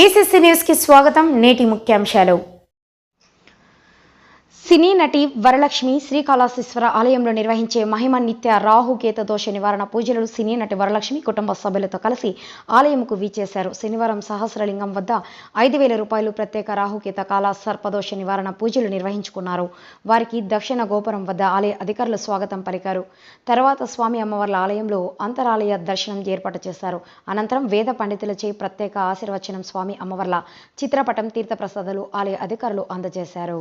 BCC news కి స్వాగతం. నేటి ముఖ్యాంశాలు. సినీ నటి వరలక్ష్మి శ్రీకాళహస్తీశ్వర ఆలయంలో నిర్వహించే మహిమ నిత్య రాహుకేత దోష నివారణ పూజలు సినీ నటి వరలక్ష్మి కుటుంబ సభ్యులతో కలిసి ఆలయంకు వీచేశారు. శనివారం సహస్రలింగం వద్ద 5,000 రూపాయలు ప్రత్యేక రాహుకేత కాల సర్పదోష నివారణ పూజలు నిర్వహించుకున్నారు. వారికి దక్షిణ గోపురం వద్ద ఆలయ అధికారులు స్వాగతం పలికారు. తర్వాత స్వామి అమ్మవార్ల ఆలయంలో అంతరాలయ దర్శనం ఏర్పాటు చేశారు. అనంతరం వేద పండితులచే ప్రత్యేక ఆశీర్వచనం స్వామి అమ్మవార్ల చిత్రపటం తీర్థప్రసాదాలు ఆలయ అధికారులు అందజేశారు.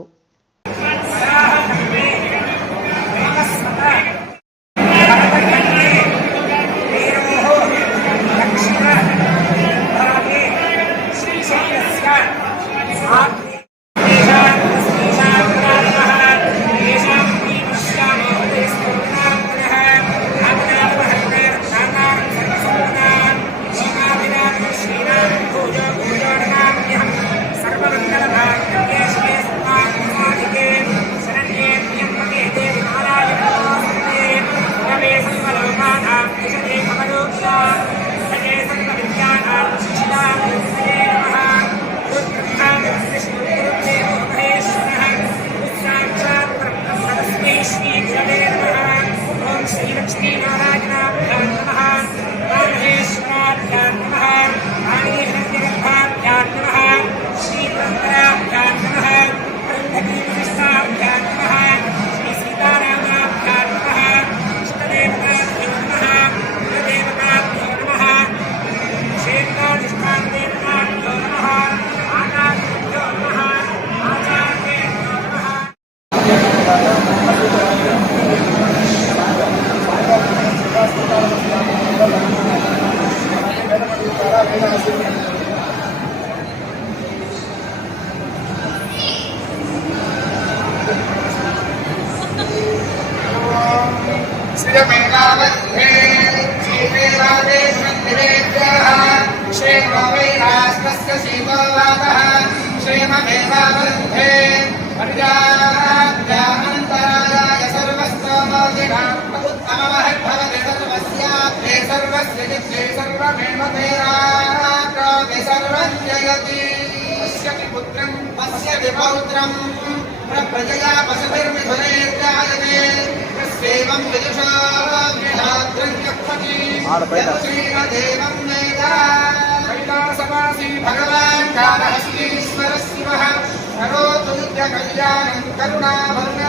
प्रजया पशुभिर्मिथुनैर्जायते तस्यैवं विदुषा गृहाद्रं चक्षति श्रीमदेवं वेद कैलासवासी भगवान् कालहस्तीश्वरः शिवः करोतु नित्यकल्याणं करुणाभरणं